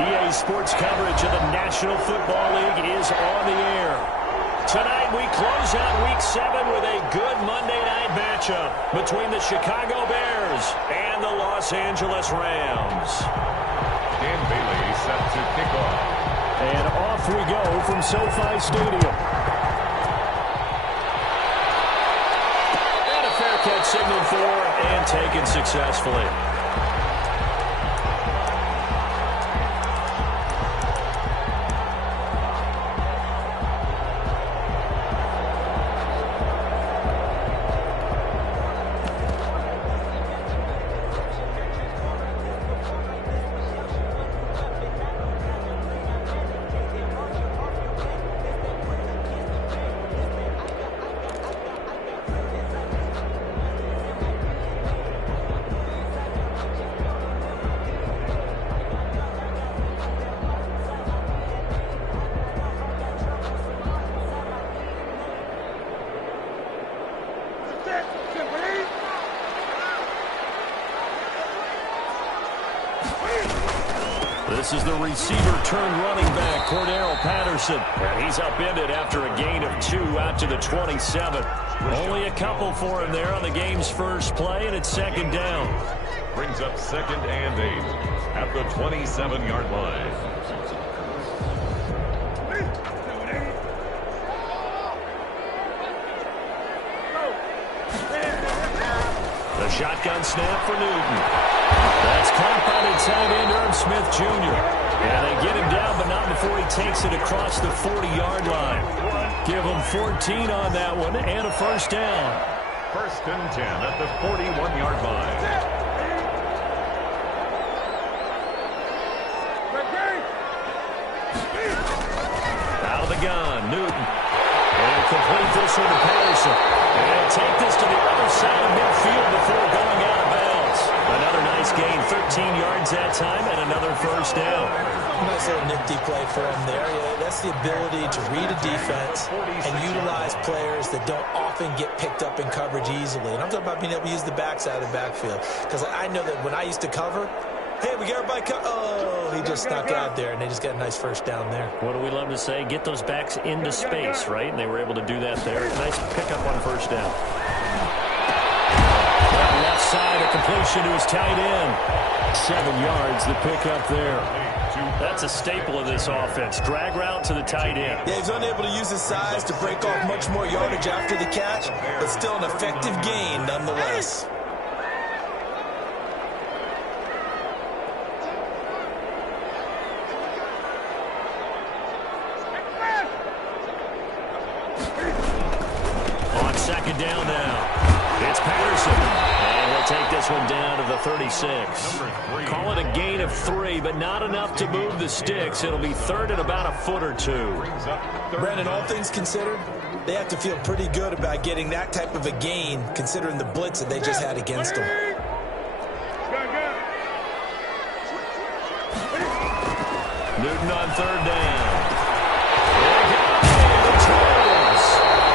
EA Sports coverage of the National Football League is on the air. Tonight we close out Week 7 with a good Monday night matchup between the Chicago Bears and the Los Angeles Rams. Dan Bailey set to kick off. And off we go from SoFi Stadium. And a fair catch signaled for and taken successfully. This is the receiver turned running back, Cordero Patterson. And he's upended after a gain of 2 out to the 27. Only a couple for him there on the game's first play, and it's second down. Brings up 2nd and 8 at the 27-yard line. The shotgun snap for Newton. That's caught by the tight end, Irv Smith Jr. And they get him down, but not before he takes it across the 40-yard line. Give him 14 on that one and a first down. 1st and 10 at the 41-yard line. Out of the gun, Newton. And complete this one to Patterson. And take this to the other side of midfield before going out of bounds. Another nice gain, 13 yards that time, and another first down. Nice little nifty play for him there. Yeah, that's the ability to read a defense and utilize players that don't often get picked up in coverage easily. And I'm talking about being able to use the backside of the backfield. Because I know that when I used to cover, hey, we got everybody oh, he just snuck out there, and they just got a nice first down there. What do we love to say? Get those backs into space, right? And they were able to do that there. Nice pickup on first down. Left side, a completion to his tight end. 7 yards, the pickup there. That's a staple of this offense. Drag route to the tight end. Yeah, he's unable to use his size to break off much more yardage after the catch, but still an effective gain nonetheless. On second down now, it's Patterson. And he'll take this one down to the 36. Call it a gain of 3, but not enough to move the sticks. It'll be 3rd and about a foot or 2. Brandon, all things considered, they have to feel pretty good about getting that type of a gain, considering the blitz that they just had against them. Newton on 3rd down.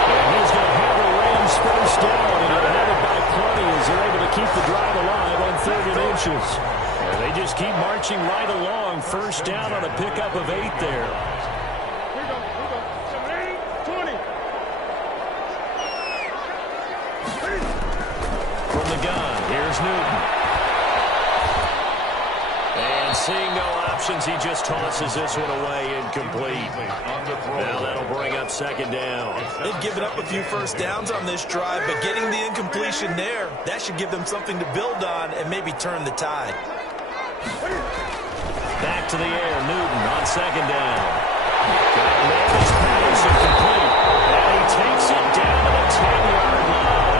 And he's going to have the Rams first down, and he'll have it by plenty as they're able to keep the drive alive on 3rd and inches. And they just keep marching right along. First down on a pickup of 8 there. From the gun, here's Newton. And seeing no options, he just tosses this one away incomplete. Now that'll bring up 2nd down. They've given up a few first downs on this drive, but getting the incompletion there, that should give them something to build on and maybe turn the tide. Back to the air, Newton on 2nd down. Managed Patterson complete. And he takes it down to the 10-yard line.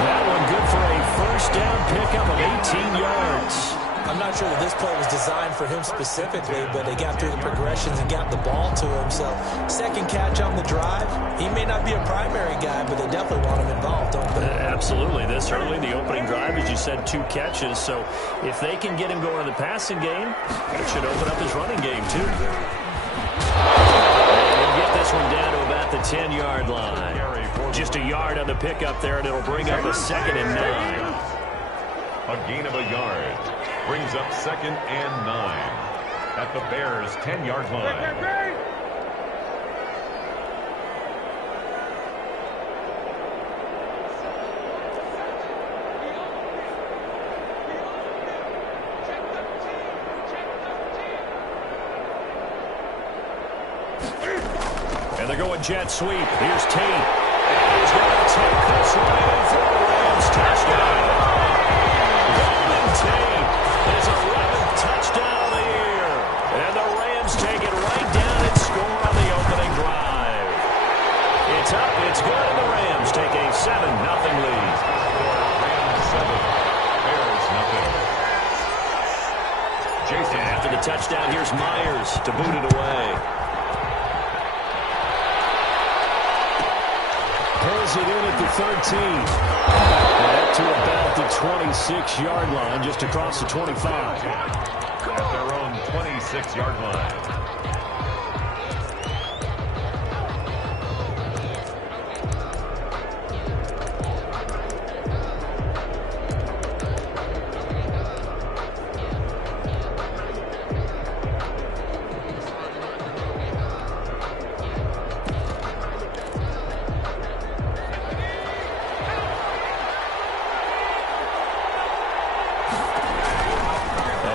That one good for a first down pickup of 18 yards. I'm not sure that this play was designed for him specifically, but they got through the progressions and got the ball to him. So, second catch on the drive. He may not be a primary guy, but they definitely want him involved, don't they? Absolutely. This early, the opening drive, as you said, 2 catches. So, if they can get him going in the passing game, it should open up his running game, too. And he'll get this one down to about the 10-yard line. Just a yard on the pickup there, and it'll bring up a 2nd and 9. A gain of a yard. Brings up 2nd and 9. at the Bears' 10-yard line. And they're going jet sweep. Here's Tate. And he's going to take this one in for a Rams touchdown. Golden Tate, his 11th touchdown of the year. And the Rams take it right down and score on the opening drive. It's up, it's good, and the Rams take a 7-0 lead. Rams 7, Bears nothing. Jason. And after the touchdown, here's Myers to boot it away. Pulls it in at the 13. And up to about the 26-yard line, just across the 25. At their own 26-yard line.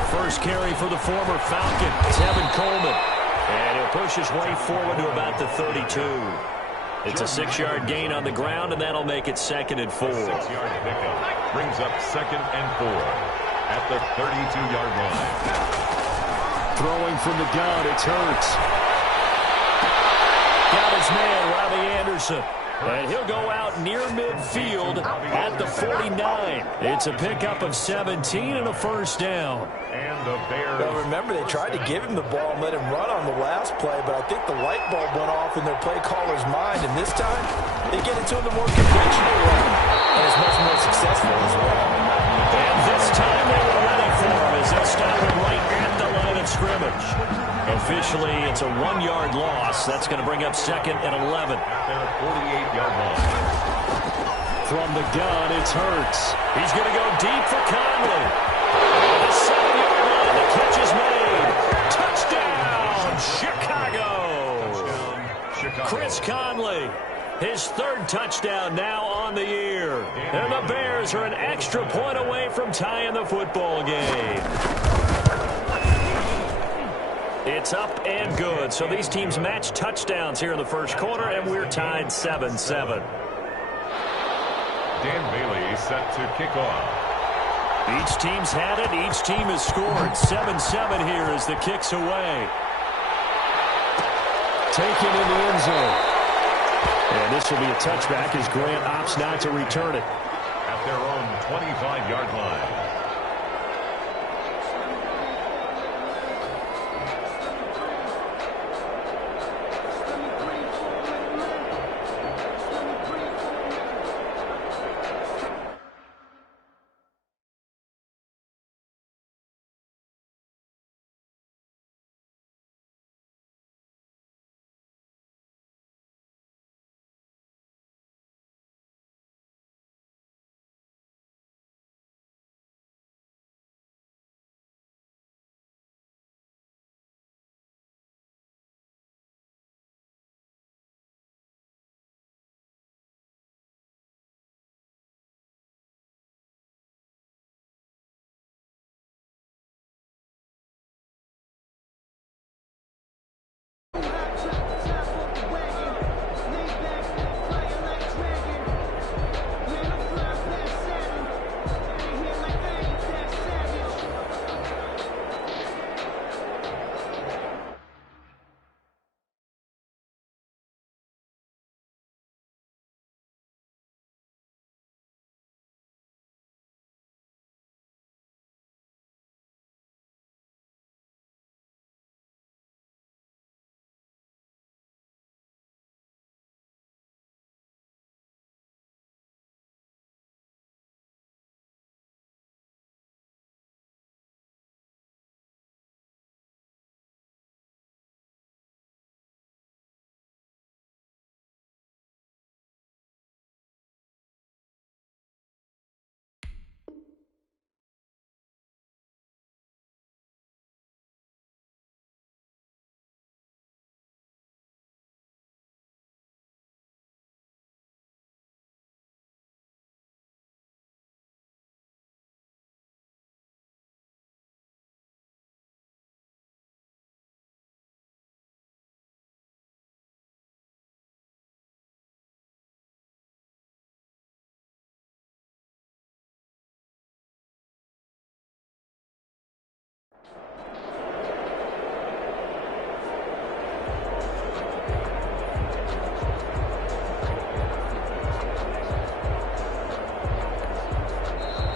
First carry for the former Falcon, Tevin Coleman. And he'll push his way forward to about the 32. It's a 6-yard gain on the ground, and that'll make it 2nd and 4. 6-yard pickup brings up 2nd and 4 at the 32-yard line. Throwing from the gun, it's Hurts. Got his man, Robbie Anderson. And he'll go out near midfield at the 49. It's a pickup of 17 and a first down. And the Bears. Well, remember, they tried to give him the ball and let him run on the last play, but I think the light bulb went off in their play caller's mind, and this time they get it to him the more conventional way, and it's much more successful as well. And this time they were ready for him as they stop him right at the line of scrimmage. Officially, it's a 1-yard loss. That's going to bring up 2nd and 11. At their 48-yard line. From the gun, it's Hurts. He's going to go deep for Conley. And the 7-yard line, the catch is made. Touchdown, Chicago. Chicago. Chris Conley, his 3rd touchdown now on the year. And the Bears are an extra point away from tying the football game. It's up and good. So these teams match touchdowns here in the first quarter, and we're tied 7-7. Dan Bailey set to kick off. Each team's had it. Each team has scored. 7-7 here as the kick's away. Taken in the end zone. And this will be a touchback as Grant opts not to return it. At their own 25-yard line.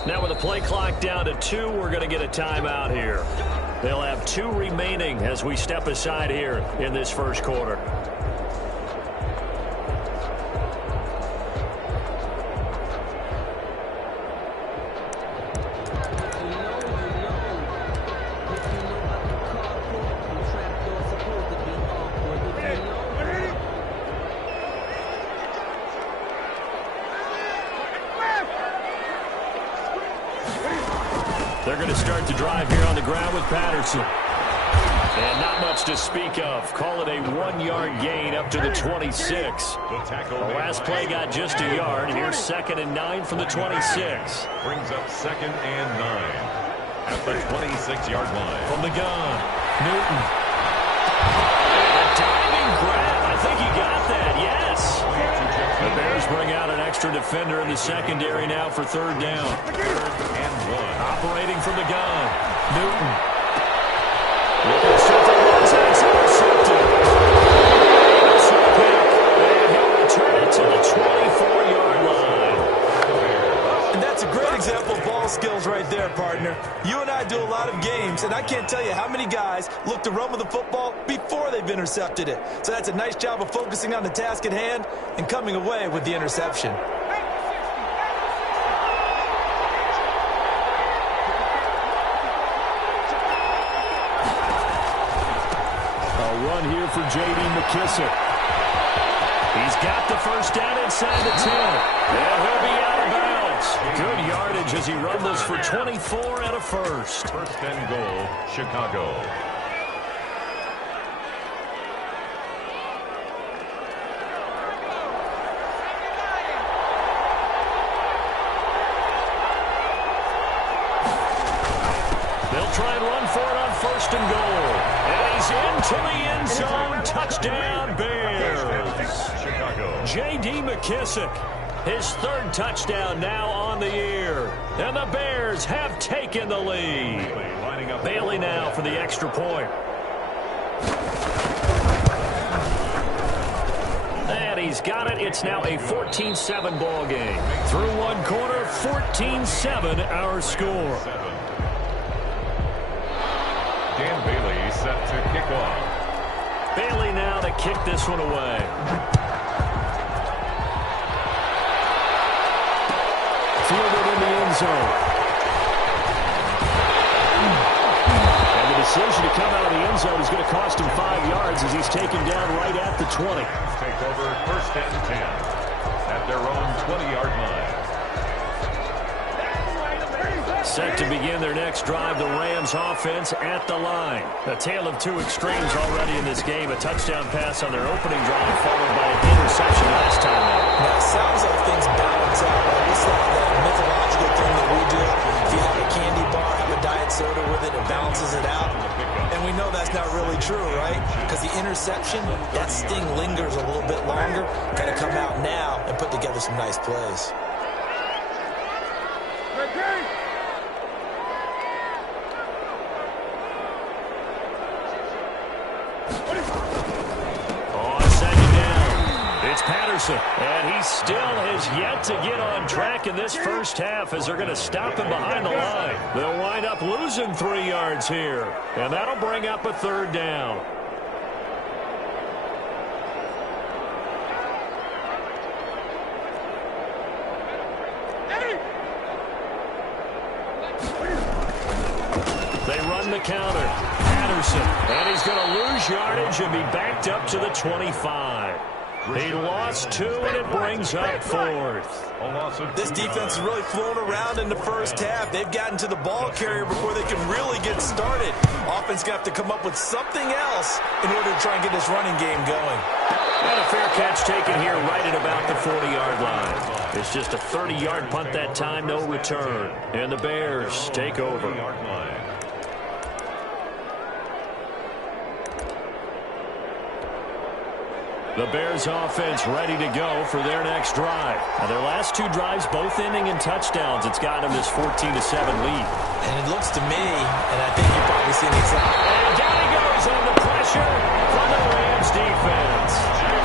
Now with the play clock down to 2, we're going to get a timeout here. They'll have 2 remaining as we step aside here in this first quarter. They're going to start the drive here on the ground with Patterson. And not much to speak of. Call it a 1-yard gain up to the 26. The last play got just a yard. Here's 2nd and 9 from the 26. Brings up 2nd and 9 at the 26-yard line. From the gun, Newton. A diving grab. I think he got that, yes. The Bears bring out an extra defender in the secondary now for 3rd down. 3rd and 1. Operating from the gun, Newton. Looking to set the runs, and it's intercepted. And he'll return it to the 24-yard line. And that's a great example of ball skills right there, partner. You and I do a lot of games, and I can't tell you how many guys look to run with the football before they've intercepted it. So that's a nice job of focusing on the task at hand and coming away with the interception. Run here for J.D. McKissick. He's got the first down inside the 10. And he'll be out of bounds. Good yardage as he runs this for 24 and a first. 1st and goal, Chicago. They'll try and run for it on 1st and goal. And he's into the end zone. Touchdown, Bears. Chicago. J.D. McKissick, his 3rd touchdown now on the year. And the Bears have taken the lead. Bailey now for the extra point. And he's got it. It's now a 14-7 ball game. Through one quarter, 14-7 our score. Dan Bailey set to kick off. Bailey now to kick this one away. Fielded in the end zone. And the decision to come out of the end zone is going to cost him 5 yards as he's taken down right at the 20. Take over 1st and 10 at their own 20-yard line. Set to begin their next drive, the Rams offense at the line. A tale of 2 extremes already in this game. A touchdown pass on their opening drive followed by an interception last time out. Now, it sounds like things balance out, right? It's like that mythological thing that we do. If you have a candy bar, have a diet soda with it, it balances it out. And we know that's not really true, right? Because the interception, that sting lingers a little bit longer. Got to come out now and put together some nice plays. Patterson, and he still has yet to get on track in this first half as they're going to stop him behind the line. They'll wind up losing 3 yards here, and that'll bring up a 3rd down. They run the counter. Patterson, and he's going to lose yardage and be backed up to the 25. He lost 2, and it brings up 4th. This defense has really flown around in the first half. They've gotten to the ball carrier before they can really get started. Offense got to come up with something else in order to try and get this running game going. And a fair catch taken here right at about the 40-yard line. It's just a 30-yard punt that time, no return. And the Bears take over. The Bears offense ready to go for their next drive. Now their last 2 drives both ending in touchdowns. It's got them this 14-7 lead. And it looks to me, and I think you've probably seen the example. And down he goes on the pressure from the Rams defense.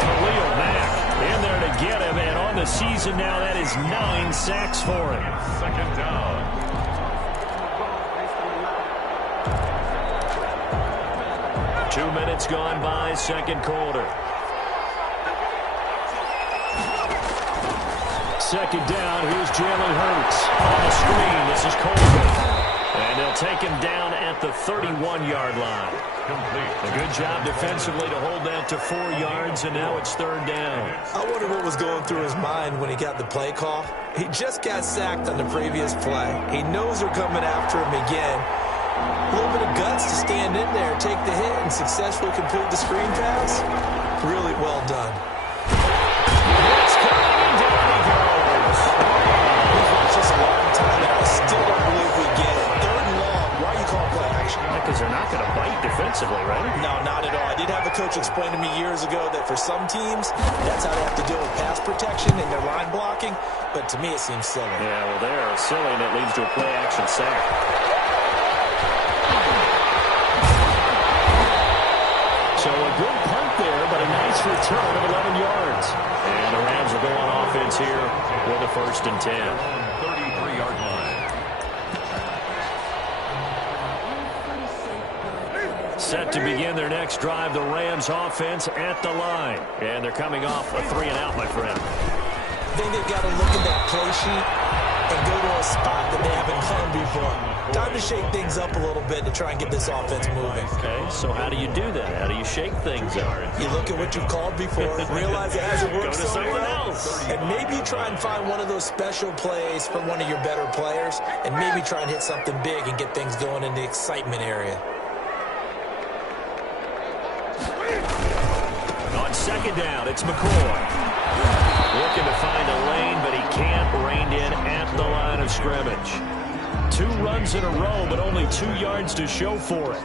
Khalil Mack in there to get him, and on the the season now. That is 9 sacks for him. Second down. Two minutes gone by, second quarter. Second down, here's Jalen Hurts. On the screen, this is Colbert. And they'll take him down at the 31-yard line. Complete. A good job defensively to hold that to 4 yards, and now it's third down. I wonder what was going through his mind when he got the play call. He just got sacked on the previous play. He knows they're coming after him again. A little bit of guts to stand in there, take the hit, and successfully complete the screen pass. Really well done. It's coming, and down he goes. We've watched this a long time, and I still don't believe we get it. Third and long. Why are you calling play action? Because they're not going to bite defensively, right? No, not at all. I did have a coach explain to me years ago that for some teams, that's how they have to deal with pass protection and their line blocking. But to me, it seems silly. Yeah, well, they're silly, and it leads to a play-action sack. So a good punt there, but a nice return of 11 yards. And the Rams will go on offense here with a 1st and 10. 33-yard line. Set to begin their next drive, the Rams offense at the line. And they're coming off a 3-and-out, my friend. I think they've got to look at that play sheet and go to a spot that they haven't gone before. Time to shake things up a little bit to try and get this offense moving. Okay, so how do you do that? How do you shake things up? You look at what you've called before, realize it hasn't worked Go to so something well, else. and maybe try and find one of those special plays from one of your better players, and maybe try and hit something big and get things going in the excitement area. On second down, it's McCoy. Looking to find a lane, but he can't. Reined in at the line of scrimmage. 2 runs in a row, but only 2 yards to show for it.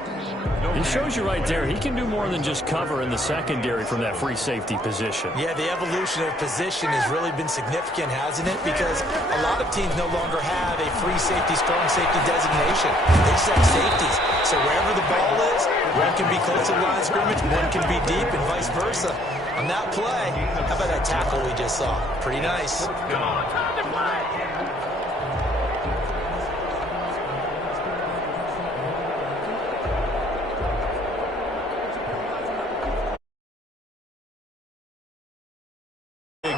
It shows you right there, he can do more than just cover in the secondary from that free safety position. Yeah, the evolution of position has really been significant, hasn't it? Because a lot of teams no longer have a free safety, strong safety designation. They just have safeties. So wherever the ball is, one can be close to the line of scrimmage, one can be deep, and vice versa. On that play, how about that tackle we just saw? Pretty nice.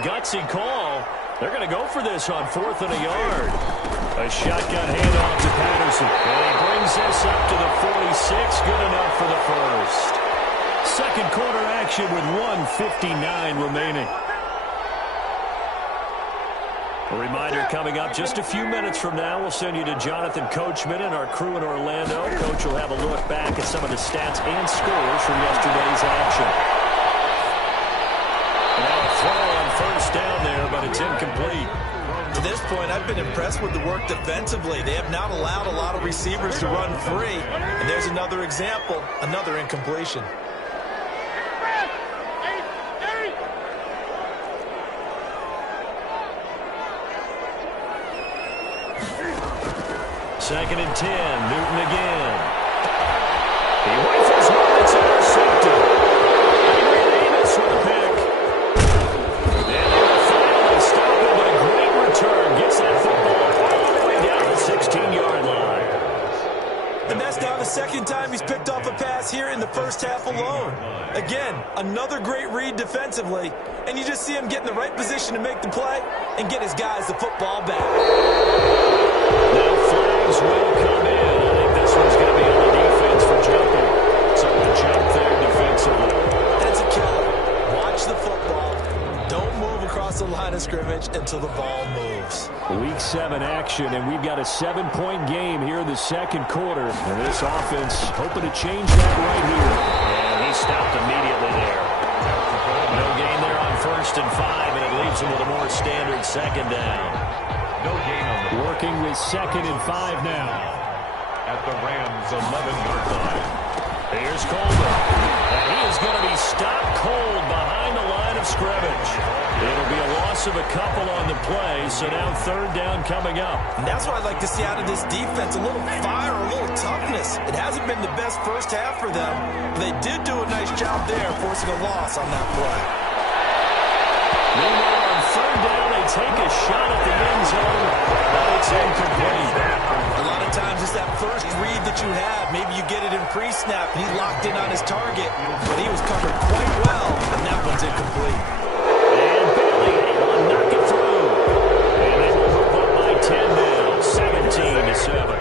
Gutsy call. They're going to go for this on 4th and a yard. A shotgun handoff to Patterson. And he brings this up to the 46. Good enough for the first. Second quarter action with 1:59 remaining. A reminder coming up just a few minutes from now. We'll send you to Jonathan Coachman and our crew in Orlando. Coach will have a look back at some of the stats and scores from yesterday's action. Now a throw on 1st down there, but it's incomplete. To this point, I've been impressed with the work defensively. They have not allowed a lot of receivers to run free. And there's another example, another incompletion. Second and 10, Newton again. He rifles one, it's intercepted. Adrian Amos with a pick. And they will finally stop him, but a great return. Gets that football all the way down the 16-yard line. And that's now the second time he's picked off a pass here in the first half alone. Again, another great read defensively, and you just see him get in the right position to make the play and get his guys the football back. Now flags will come in. I think this one's going to be on the defense for jumping. So the jump there defensively. That's a killer. Watch the football. Don't move across the line of scrimmage until the ball moves. Week 7 action, and we've got a 7-point game here in the second quarter. And this offense hoping to change that right here. And he stopped immediately there. No gain there on 1st and 5, and it leaves him with a more standard second down. No gain on the Working with 2nd and 5 now. at the Rams' 11-yard line. Here's Colbert. And he is going to be stopped cold behind the line of scrimmage. It'll be a loss of a couple on the play, so now 3rd down coming up. And that's what I'd like to see out of this defense, a little fire, a little toughness. It hasn't been the best first half for them, but they did do a nice job there forcing a loss on that play. Meanwhile, on 3rd down. They take a shot at the end zone, but it's incomplete. A lot of times it's that first read that you have. Maybe you get it in pre-snap, and he locked in on his target, but he was covered quite well, and that one's incomplete. And Bailey able to knock it through. And they will move up by 10 now, 17-7.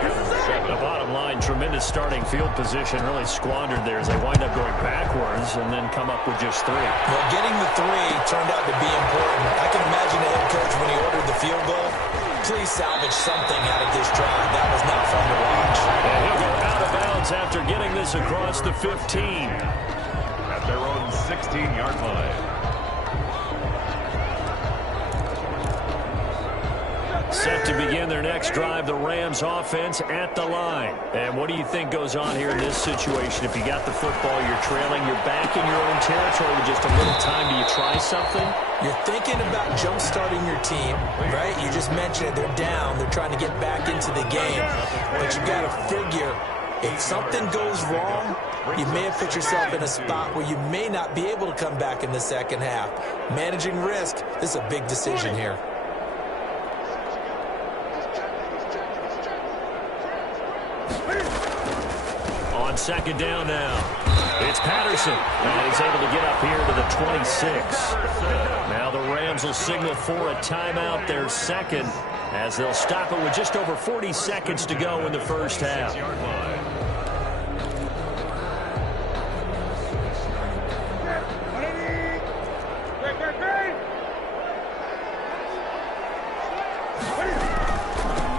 The bottom line, tremendous starting field position, really squandered there as they wind up going backwards and then come up with just 3. Well, getting the 3 turned out to be important. I can imagine the head coach when he ordered the field goal. Please salvage something out of this drive. That was not fun to watch. And he'll go out of bounds after getting this across the 15. At their own 16-yard line. Set to begin their next drive, the Rams offense at the line. And what do you think goes on here in this situation? If you got the football, you're trailing, you're back in your own territory with just a little time, do you try something? You're thinking about jump-starting your team, right? You just mentioned they're down. They're trying to get back into the game. But you got to figure, if something goes wrong, you may have put yourself in a spot where you may not be able to come back in the second half. Managing risk, this is a big decision here. On second down now, it's Patterson, and he's able to get up here to the 26. Now the Rams will signal for a timeout, their second, as they'll stop it with just over 40 seconds to go in the first half.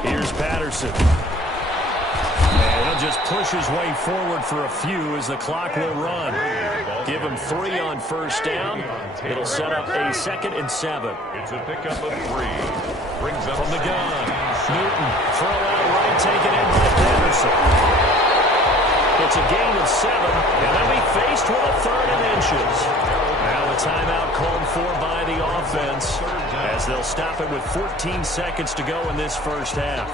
Here's Patterson. And he'll just push his way forward for a few as the clock will run. Give him 3 on first down. It'll set up a 2nd and 7. It's a pickup of 3. Brings up from the gun. Newton, throw out right, taken in by Patterson. It's a gain of 7, and they'll be faced with a 3rd and inches. Now a timeout called for by the offense as they'll stop it with 14 seconds to go in this first half.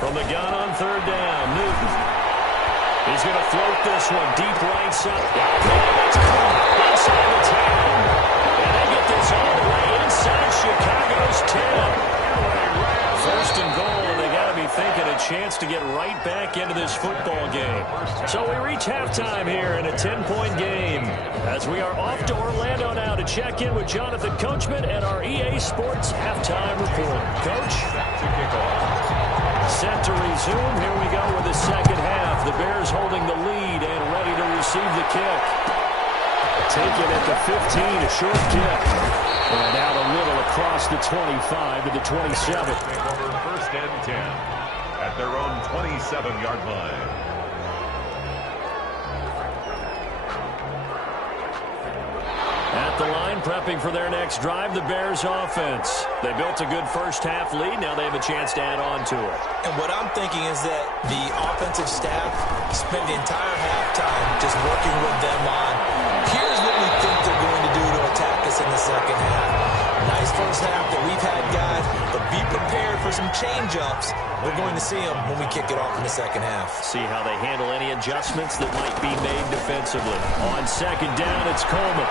From the gun on 3rd down, Newton. He's going to float this one deep right side. It's caught inside the 10. And they get this all the way inside Chicago's 10. First and goal, and they got to be thinking a chance to get right back into this football game. So we reach halftime here in a 10-point game as we are off to Orlando now to check in with Jonathan Coachman and our EA Sports halftime report. Coach? Set to resume. Here we go with the second half. The Bears holding the lead and ready to receive the kick. Taken at the 15, a short kick. And out a little across the 25 to the 27. First and 10 at their own 27-yard line. At the line, prepping for their next drive, the Bears offense. They built a good first half lead. Now they have a chance to add on to it. And what I'm thinking is that the offensive staff spent the entire halftime just working with them on, here's what we think they're going to do to attack us in the second half. Nice first half that we've had, guys, but be prepared for some change-ups. We're going to see them when we kick it off in the second half. See how they handle any adjustments that might be made defensively. On second down, it's Coleman.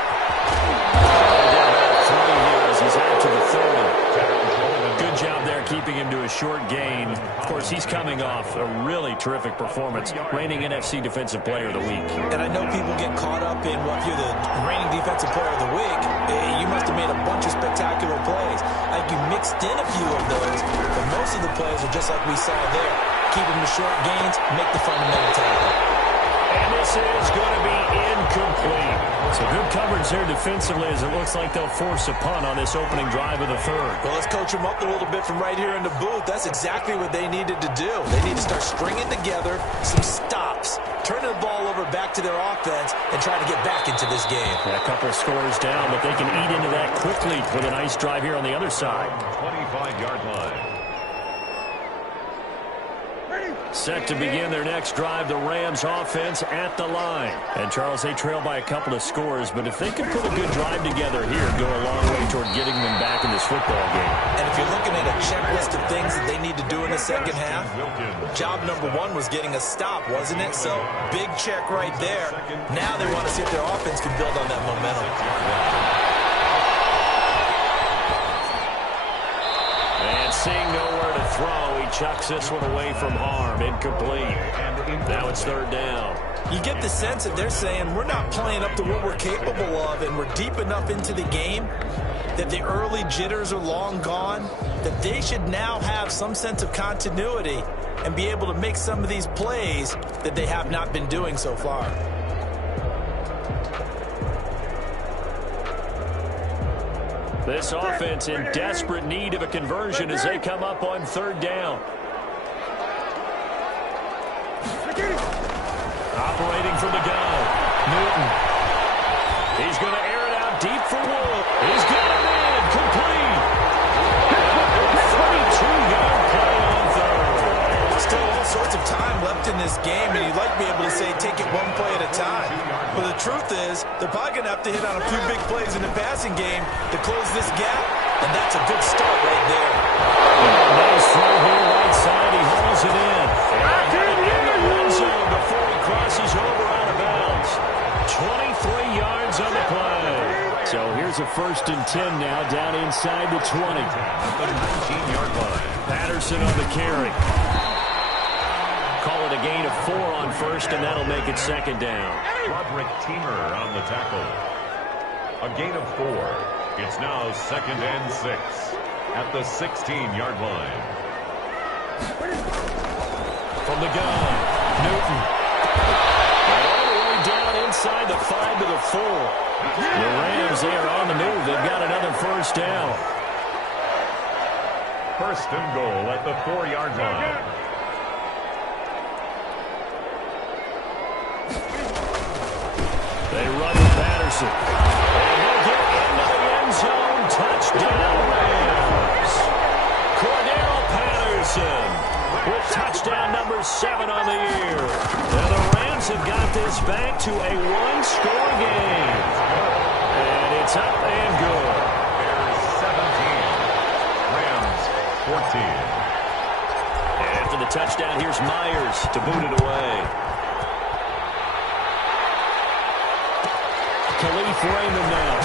He's out to the 30. Good job there keeping him to a short gain. Of course, he's coming off a really terrific performance, reigning NFC Defensive Player of the Week. And I know people get caught up in, well, if you're the reigning Defensive Player of the Week, you must have made a bunch of spectacular plays. I think you mixed in a few of those, but most of the plays are just like we saw there. Keep them to short gains, make the fundamental tackle. And this is going to be incomplete. So good coverage there defensively as it looks like they'll force a punt on this opening drive of the 3rd. Well, let's coach them up a little bit from right here in the booth. That's exactly what they needed to do. They need to start stringing together some stops, turning the ball over back to their offense, and trying to get back into this game. A couple scores down, but they can eat into that quickly with a nice drive here on the other side. 25-yard line. Ready? Set to begin their next drive, the Rams offense at the line. And, Charles, they trail by a couple of scores, but if they can put a good drive together here, go a long way toward getting them back in this football game. And if you're looking at a checklist of things that they need to do in the second half, job number one was getting a stop, wasn't it? So, big check right there. Now they want to see if their offense can build on that momentum. And seeing nowhere to throw, he chucks this one away from harm. Incomplete. Now it's third down. You get the sense that they're saying we're not playing up to what we're capable of, and we're deep enough into the game that the early jitters are long gone, that they should now have some sense of continuity and be able to make some of these plays that they have not been doing so far. This offense in desperate need of a conversion as they come up on third down. Operating from the gun, Newton. He's going to air it out deep for Wood. He's got it in, complete. 32-yard play on third. Still all sorts of time left in this game, and you'd like to be able to say take it one play at a time. But the truth is, they're probably going to have to hit on a few big plays in the passing game to close this gap, and that's a good start right there. Nice throw here right side. He hauls it in. And in the end zone before he crosses over out of bounds. 23 yards on the play. So here's a 1st and 10 now down inside the 20. The 19-yard line. Patterson on the carry. Call it a gain of 4 on first, and that'll make it second down. Roderick Teamer on the tackle. A gain of 4. It's now 2nd and 6 at the 16-yard line. From the gun, Newton. All the way down inside the 5 to the 4. The Rams, they are on the move. They've got another first down. 1st and goal at the 4-yard line. They run with Patterson. And he'll get into the end zone. Touchdown, Rams. Cordero Patterson with touchdown number 7 on the year. And the Rams have got this back to a one-score game. And it's up and good. Bears 17. Rams 14. And after the touchdown, here's Myers to boot it away. Khalif Raymond now.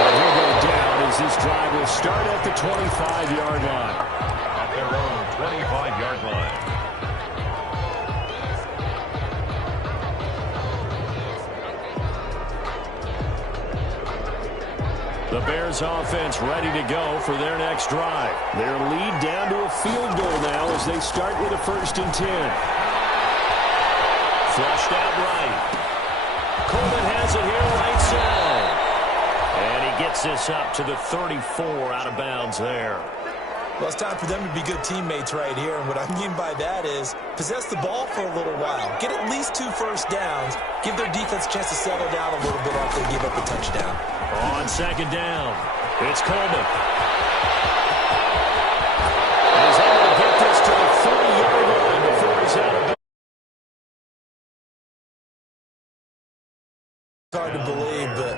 And he'll go down as this drive will start at the 25-yard line. At their own 25-yard line. The Bears offense ready to go for their next drive. Their lead down to a field goal now as they start with a 1st and 10. Flushed out right. Coleman has it here right side. And he gets this up to the 34 out of bounds there. Well, it's time for them to be good teammates right here. And what I mean by that is possess the ball for a little while. Get at least 2 first downs. Give their defense a chance to settle down a little bit after they give up a touchdown. On second down, it's Coleman. He's able to get this to the 30-yard line before he's out of bounds. It's hard to believe, but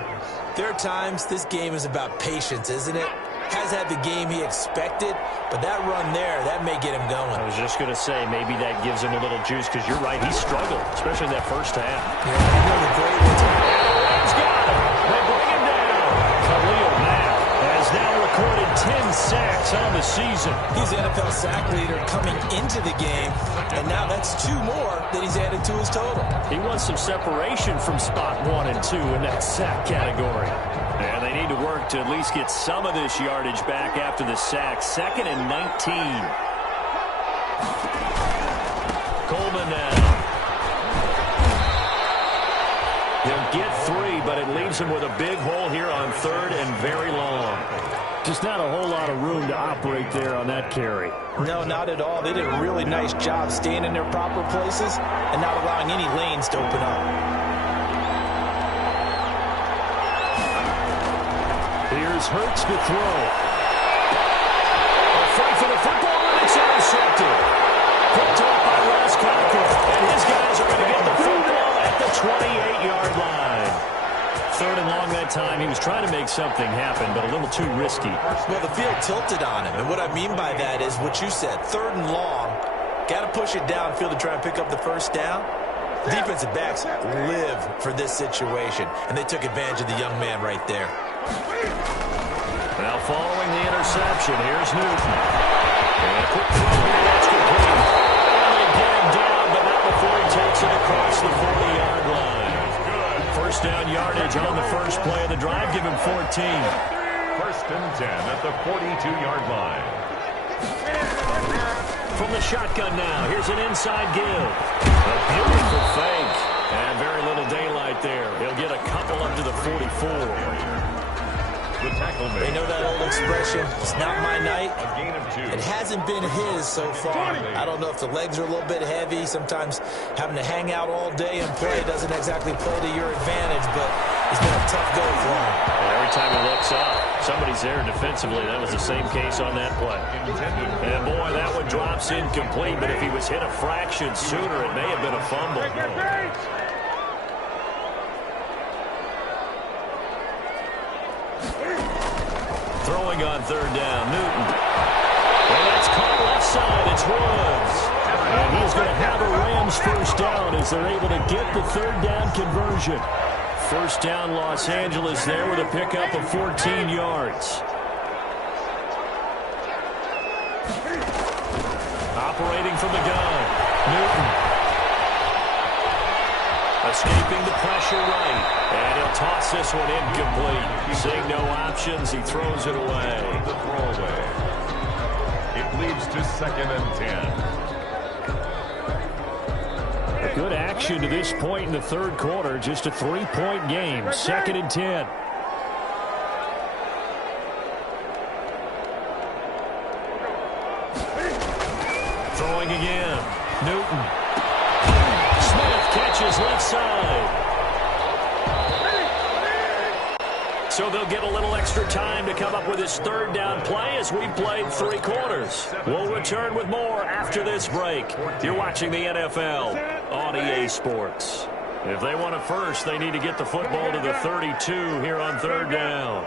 there are times this game is about patience, isn't it? Has had the game he expected, but that run there, that may get him going. I was just going to say, maybe that gives him a little juice, because you're right, he struggled, especially in that first half. Yeah, I know the great ones. And the Rams got him. They bring him down. Khalil Mack has now recorded 10 sacks on the season. He's the NFL sack leader coming into the game, and now that's 2 more that he's added to his total. He wants some separation from spot 1 and 2 in that sack category. And they need to work to at least get some of this yardage back after the sack. 2nd and 19. Coleman now. He'll get 3, but it leaves him with a big hole here on 3rd and very long. Just not a whole lot of room to operate there on that carry. No, not at all. They did a really nice job staying in their proper places and not allowing any lanes to open up. Here's Hurts to throw. A fight for the football, and it's intercepted. Picked up by Ross Cocker. And his guys are going to get the football at the 28-yard line. Third and long that time. He was trying to make something happen, but a little too risky. Well, the field tilted on him. And what I mean by that is what you said. Third and long. Got to push it downfield to try and pick up the first down. Defensive backs live for this situation. And they took advantage of the young man right there. Now following the interception, here's Newton. And a quick throw, that's complete. And they get him down, but not before he takes it across the 40-yard line. First down yardage on the first play of the drive. Give him 14. First and 10 at the 42-yard line. From the shotgun now, here's an inside give. A beautiful fake. And very little daylight there. He'll get a couple up to the 44. The tackle made. They know that old expression, it's not my night. A gain of 2. It hasn't been his so far. I don't know if the legs are a little bit heavy. Sometimes having to hang out all day and play doesn't exactly play to your advantage, but it's been a tough go for him. And every time he looks up, somebody's there defensively. That was the same case on that play. And boy, that one drops incomplete, but if he was hit a fraction sooner, it may have been a fumble. Throwing on third down, Newton. And that's caught left side. It's Woods. And he's going to have a Rams first down as they're able to get the third down conversion. First down, Los Angeles there with a pickup of 14 yards. Operating from the gun, Newton. Escaping the pressure right. And he'll toss this one incomplete. Seeing no options, he throws it away. The throwaway. It leads to second and 10. A good action to this point in the third quarter. Just a 3-point game. Second and 10. Throwing again. Newton. Smith catches left side. So they'll get a little extra time to come up with his third down play as we played 3 quarters. We'll return with more after this break. You're watching the NFL on EA Sports. If they want it first, they need to get the football to the 32 here on third down.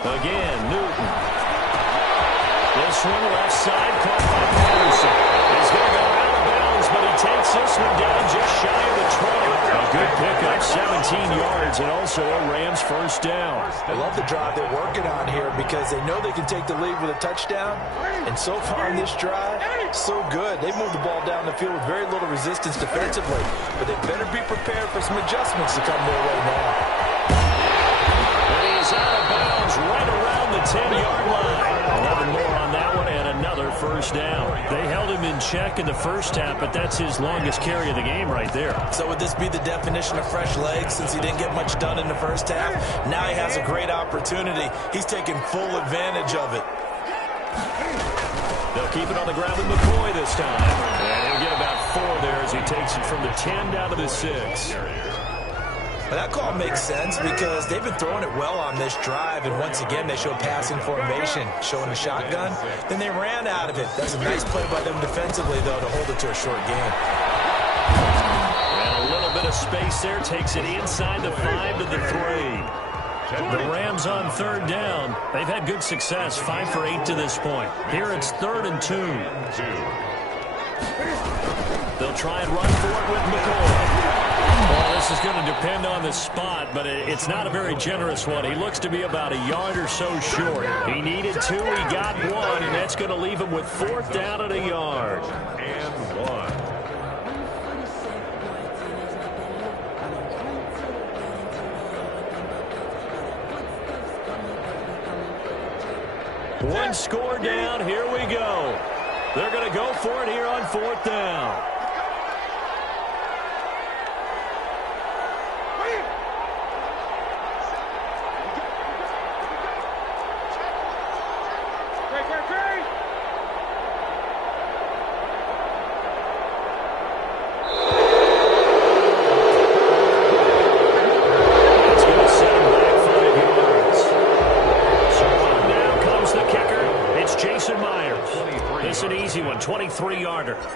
Again, Newton. This one left side caught by Patterson. He's going to go out of bounds, but he takes this one down just shy of the 20. A good pickup, 17 yards, and also a Rams first down. I love the drive they're working on here because they know they can take the lead with a touchdown. And so far in this drive, so good. They moved the ball down the field with very little resistance defensively. But they better be prepared for some adjustments to come their way now. And he's out of bounds right around the 10-yard line. 11 more on that one and another first down. They held him in check in the first half, but that's his longest carry of the game right there. So would this be the definition of fresh legs since he didn't get much done in the first half? Now he has a great opportunity. He's taking full advantage of it. They'll keep it on the ground with McCoy this time. And he'll get about 4 there as he takes it from the 10 down to the 6. Well, that call makes sense because they've been throwing it well on this drive, and once again they show passing formation, showing the shotgun. Then they ran out of it. That's a nice play by them defensively, though, to hold it to a short game. And a little bit of space there takes it inside the 5 to the 3. The Rams on third down. They've had good success, 5 for 8 to this point. Here it's 3rd and 2. They'll try and run for it with McCoy. Well, this is going to depend on the spot, but it's not a very generous one. He looks to be about a yard or so short. He needed 2, he got 1, and that's going to leave him with 4th down at a yard. And 1. One score down, here we go. They're going to go for it here on 4th down. It's 23-yarder. Myers'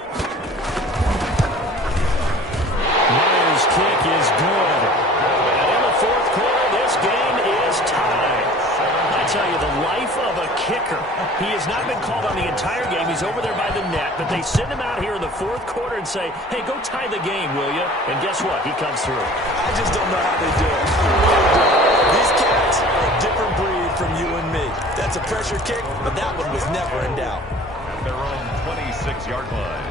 kick is good. And in the fourth quarter, this game is tied. I tell you, the life of a kicker. He has not been called on the entire game. He's over there by the net, but they send him out here in the fourth quarter and say, hey, go tie the game, will you? And guess what? He comes through. I just don't know how they do it. These cats are a different breed from you and me. That's a pressure kick, but that one was never in doubt. At their own 26-yard line.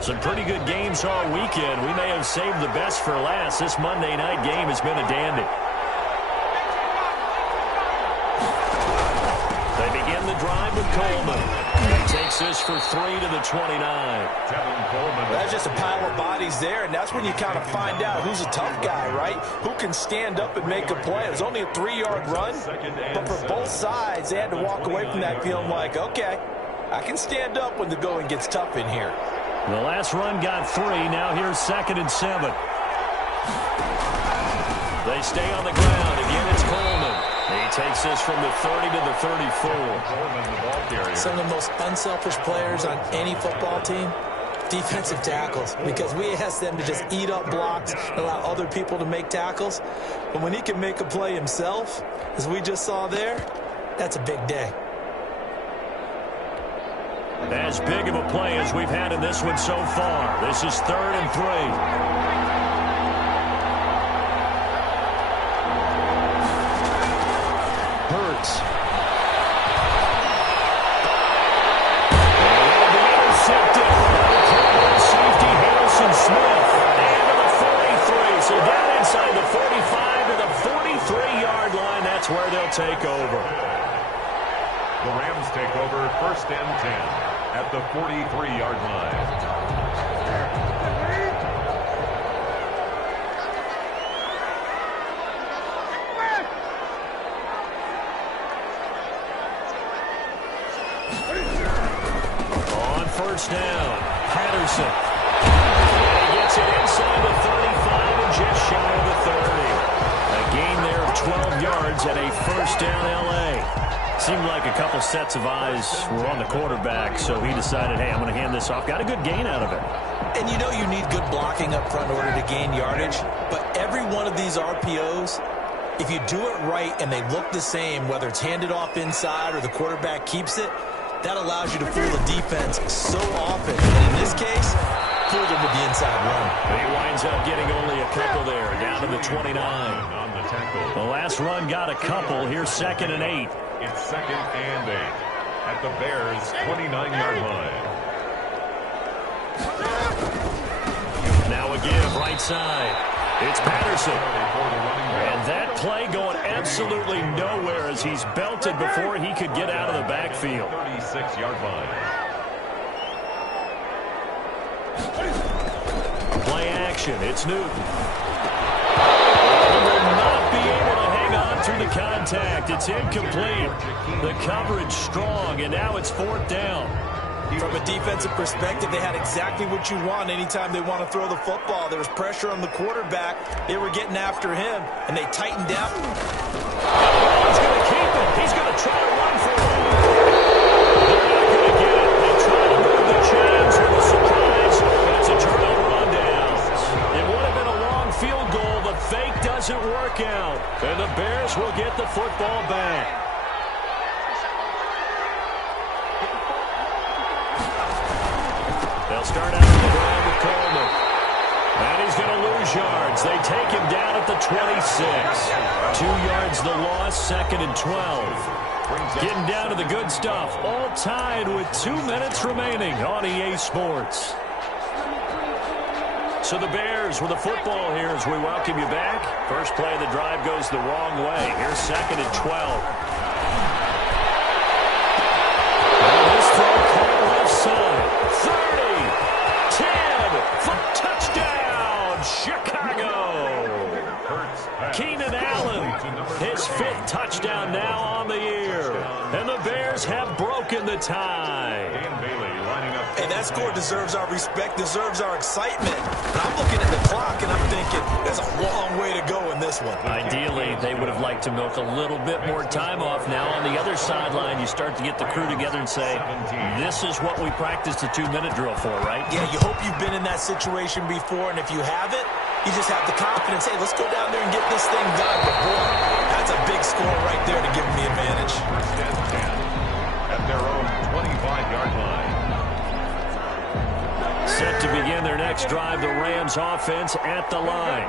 Some pretty good games all weekend. We may have saved the best for last. This Monday night game has been a dandy. They begin the drive with Coleman. He takes this for 3 to the 29. That's just a pile of bodies there, and that's when you kind of find out who's a tough guy, right? Who can stand up and make a play. It was only a 3-yard run, but for both sides, they had to walk away from that feeling like, okay, I can stand up when the going gets tough in here. The last run got 3. Now here's 2nd and 7. They stay on the ground. Again, it's Coleman. He takes this from the 30 to the 34. Some of the most unselfish players on any football team, defensive tackles, because we ask them to just eat up blocks and allow other people to make tackles. But when he can make a play himself, as we just saw there, that's a big day. As big of a play as we've had in this one so far. This is 3rd and 3. Hurts. And the intercepted by safety Harrison Smith. And to the 43. So down inside the 45 to the 43-yard line. That's where they'll take over. The Rams take over 1st and 10 at the 43-yard line. On 1st down, Patterson. He gets it inside the 35 and just shy of the 30. A gain there of 12 yards at a 1st down L.A. Seemed like a couple sets of eyes were on the quarterback, so he decided, hey, I'm going to hand this off. Got a good gain out of it. And you know you need good blocking up front in order to gain yardage, but every one of these RPOs, if you do it right and they look the same, whether it's handed off inside or the quarterback keeps it, that allows you to fool the defense so often. And in this case, fooled him with the inside run. He winds up getting only a couple there, down to the 29. The last run got a couple. Here's 2nd and 8. It's 2nd and 8 at the Bears' 29-yard line. Now a give right side. It's Patterson. And that play going absolutely nowhere as he's belted before he could get out of the backfield. 36-yard line. Play action. It's Newton. He will not be able to hang on through the contact. It's incomplete. The coverage strong, and now it's 4th down. From a defensive perspective, they had exactly what you want anytime they want to throw the football. There was pressure on the quarterback. They were getting after him, and they tightened down. He's going to keep it. He's going to try to run for it. They're not going to get it. They try to move the chains with a surprise, but it's a turnover on downs. It would have been a long field goal. The fake doesn't work out, and the Bears will get the football back. They'll start out on the ground with Coleman. And he's going to lose yards. They take him down at the 26. 2 yards the loss, 2nd and 12. Getting down to the good stuff. All tied with 2 minutes remaining on EA Sports. So the Bears with the football here as we welcome you back. First play of the drive goes the wrong way. Here's 2nd and 12. And this throw caught left side. 30, 10, touchdown, Chicago. Keenan Allen, his 5th touchdown now on the year. And the Bears have broken broken the tie. Dan Bailey lining up. Hey, that score deserves our respect, deserves our excitement. But I'm looking at the clock, and I'm thinking, there's a long way to go in this one. Ideally, they would have liked to milk a little bit more time off. Now on the other sideline, you start to get the crew together and say, this is what we practiced the 2-minute drill for, right? Yeah, you hope you've been in that situation before, and if you haven't, you just have the confidence, hey, let's go down there and get this thing done. But boy, that's a big score right there to give them the advantage. At their own 25-yard line. Set to begin their next drive, the Rams offense at the line.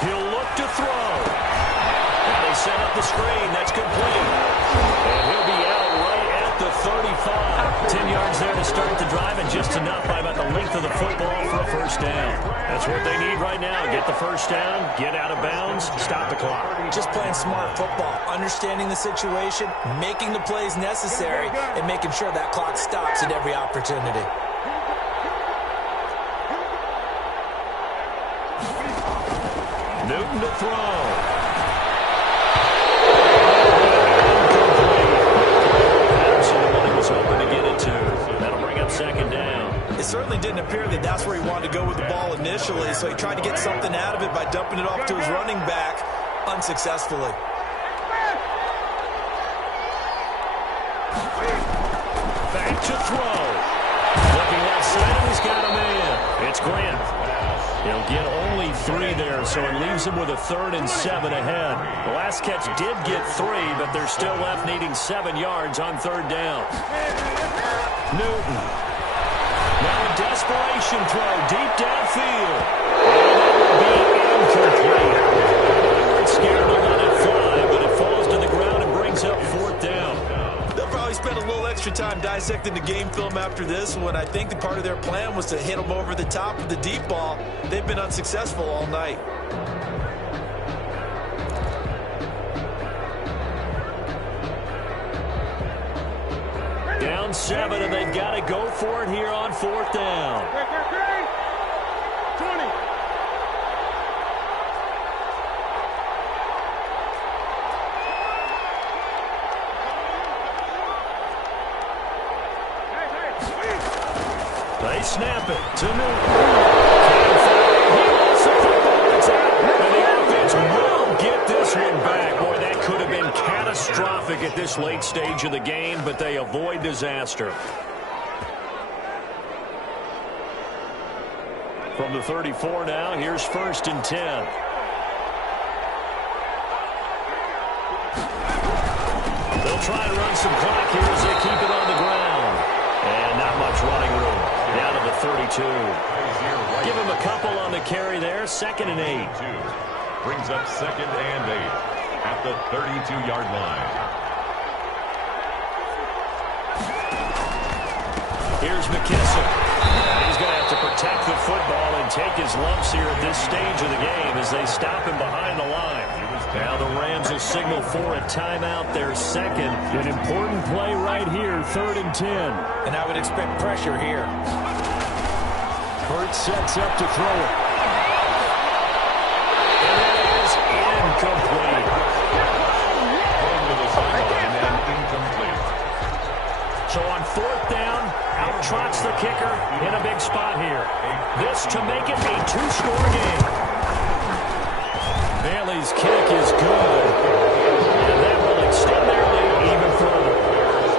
He'll look to throw. And they set up the screen. That's complete. And he'll be out right at the 35. 10 yards there to start the drive, and just enough by about the length of the football for a first down. That's what they need right now. Get the first down, get out of bounds, stop the clock. Just playing smart football, understanding the situation, making the plays necessary, and making sure that clock stops at every opportunity. Newton to throw. Hoping to get it to. That'll bring up second down. It certainly didn't appear that that's where he wanted to go with the ball initially, so he tried to get something out of it by dumping it off to his running back unsuccessfully. Back to throw. Looking left side, and he's got a man. It's Grant. He'll get only 3 there, so it leaves him with a 3rd and 7 ahead. The last catch did get 3, but they're still left needing 7 yards on 3rd down. Newton. Now a desperation throw deep downfield. And it will be incomplete. They weren't scared to let it fly, but it falls to the ground and brings up 4th down. They'll probably spend a little extra time dissecting the game film after this one. I think the part of their plan was to hit them over the top of the deep ball. They've been unsuccessful all night. Down 7, and they've got to go for it here on 4th down. 20. They snap it to Newton. He wants the football. It's out. And the offense will get this one back. Boy, that could have been catastrophic at this late stage of the game, but they avoid disaster. From the 34 now, here's 1st and 10. They'll try and run some clock here as they keep it on the ground. And not much running room. Down to the 32. Give him a couple on the carry there. 2nd and 8. Brings up 2nd and 8 at the 32-yard line. Here's McKissick. He's going to have to protect the football and take his lumps here at this stage of the game as they stop him behind the line. Now the Rams will signal for a timeout, their 2nd. An important play right here, 3rd and 10. And I would expect pressure here. Hurt sets up to throw it. And it is incomplete. Going to the sideline and incomplete. So on 4th down, out trots the kicker in a big spot here. This to make it a 2-score game. Bailey's kick is good. And that will extend their lead even further.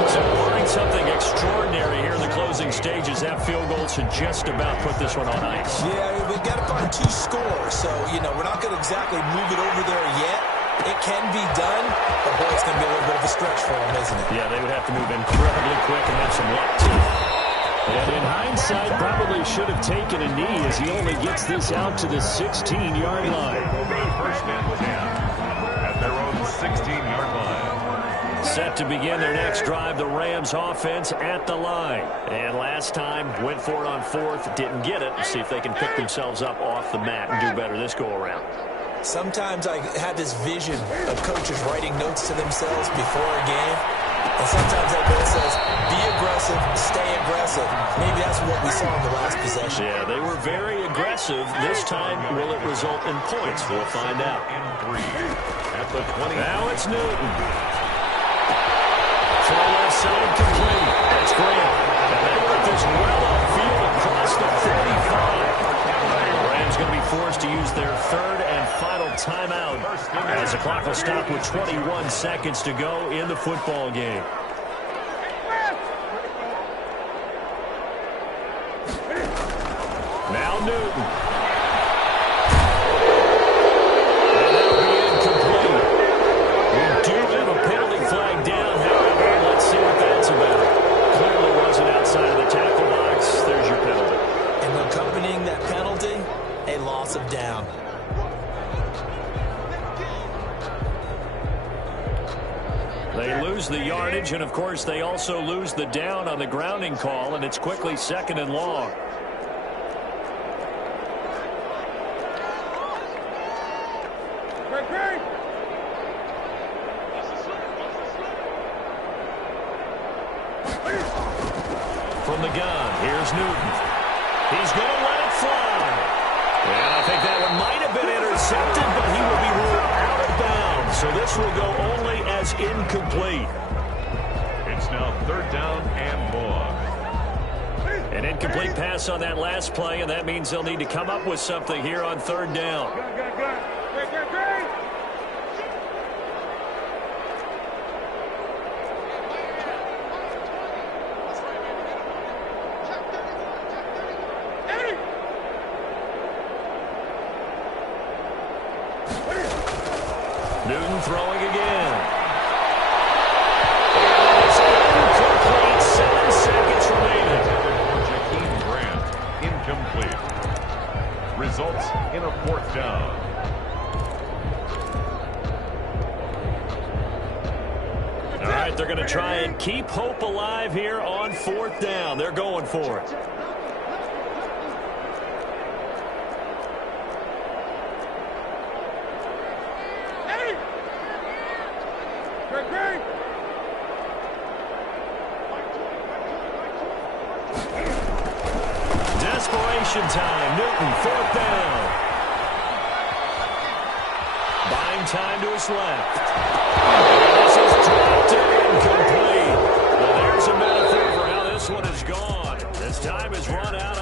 So barring something extraordinary here in the closing stages, that field goal should just about put this one on ice. Yeah, we've got to find 2 scores. So, we're not going to exactly move it over there yet. It can be done, but boy, it's going to be a little bit of a stretch for them, isn't it? Yeah, they would have to move incredibly quick and have some luck, too. And in hindsight, probably should have taken a knee as he only gets this out to the 16-yard line. 1st and 10 at their own 16-yard line. Set to begin their next drive, the Rams offense at the line. And last time, went for it on 4th, didn't get it. See if they can pick themselves up off the mat and do better this go-around. Sometimes I have this vision of coaches writing notes to themselves before a game, And sometimes that bill says, be aggressive, stay aggressive. Maybe that's what we saw in the last possession. Yeah, they were very aggressive. This time, will it result in points? We'll find out. And 3 at the 20. Now it's Newton. Throw left side complete. That's Grant. And they work this well upfield across the 45. The Rams going to be forced to use their third and final timeout as the clock will stop with 21 seconds to go in the football game. Now Newton. And that'll be incomplete. We do have a penalty flag down, however. Let's see what that's about. Clearly wasn't outside of the tackle box. There's your penalty. And accompanying that penalty, a loss of down. They lose the yardage, and, of course, they also lose the down on the grounding call, and it's quickly 2nd and long. From the gun, here's Newton. He's going to let it fly. And I think that one might have been intercepted, but he will be ruled out of bounds. So this will go only as incomplete. It's now 3rd down and long. An incomplete pass on that last play, and that means they'll need to come up with something here on 3rd down. Newton throwing again. It's incomplete. 7 seconds remaining. Jakeem Grant, incomplete. Results in a 4th down. All right, they're going to try and keep hope alive here on 4th down. They're going for it. Desperation time. Newton, 4th down. Buying time to his left. This is dropped and incomplete. Well, there's a metaphor for how this one is gone. As time is run out